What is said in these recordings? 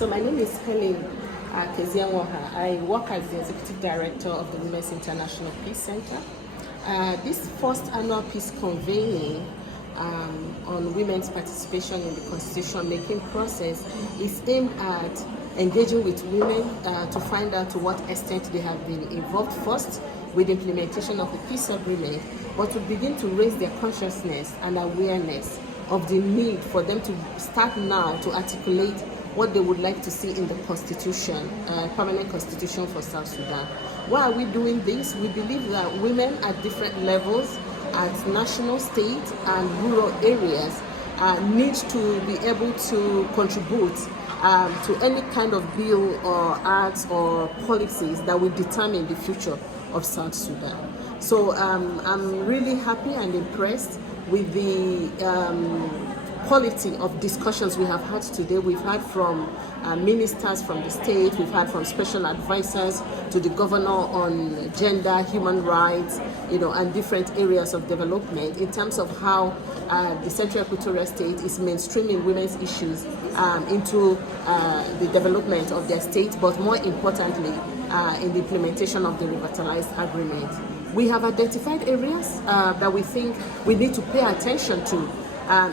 So my name is Helen Kezie-Nwoha. I work as the Executive Director of the Women's International Peace Center. This first annual peace convening on women's participation in the constitution-making process is aimed at engaging with women to find out to what extent they have been involved first with the implementation of the peace agreement, but to begin to raise their consciousness and awareness of the need for them to start now to articulate what they would like to see in the constitution, permanent constitution for South Sudan. Why are we doing this? We believe that women at different levels, at national, state, and rural areas, need to be able to contribute to any kind of bill or acts or policies that will determine the future of South Sudan. So I'm really happy and impressed with the quality of discussions we have had today. We've heard from ministers from the state, we've heard from special advisors to the governor on gender, human rights, and different areas of development in terms of how the Central Equatorial State is mainstreaming women's issues into the development of their state, but more importantly, in the implementation of the revitalized agreement. We have identified areas that we think we need to pay attention to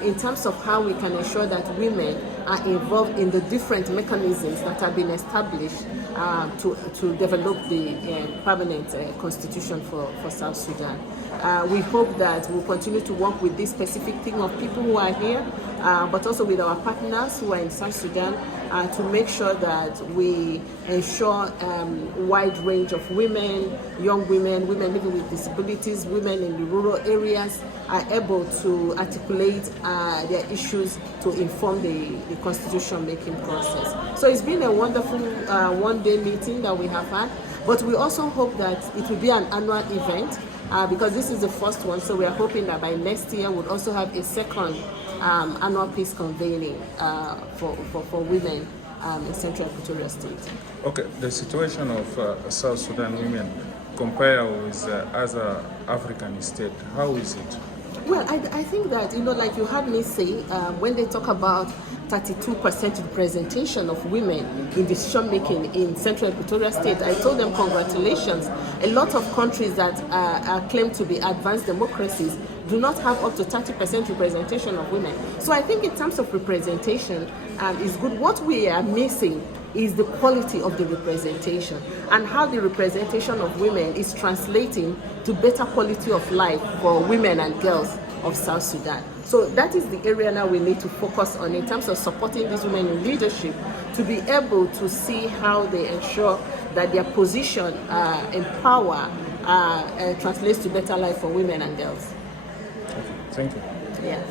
in terms of how we can ensure that women are involved in the different mechanisms that have been established to develop the permanent constitution for South Sudan. We hope that we'll continue to work with this specific team of people who are here, but also with our partners who are in South Sudan to make sure that we ensure wide range of women, young women, women living with disabilities, women in the rural areas are able to articulate their issues to inform the constitution-making process. So it's been a wonderful one-day meeting that we have had, but we also hope that it will be an annual event because this is the first one, so we are hoping that by next year we'll also have a second annual peace convening for women in Central Equatorial State. Okay, the situation of South Sudan women compared with other African states, how is it? Well, I think that, like you heard me say, when they talk about 32% representation of women in decision making in Central Equatorial State, I told them congratulations. A lot of countries that are claimed to be advanced democracies do not have up to 30% representation of women. So I think in terms of representation is good. What we are missing is the quality of the representation and how the representation of women is translating to better quality of life for women and girls of South Sudan. So that is the area now we need to focus on in terms of supporting these women in leadership to be able to see how they ensure that their position in power translates to better life for women and girls. Thank you. Yeah.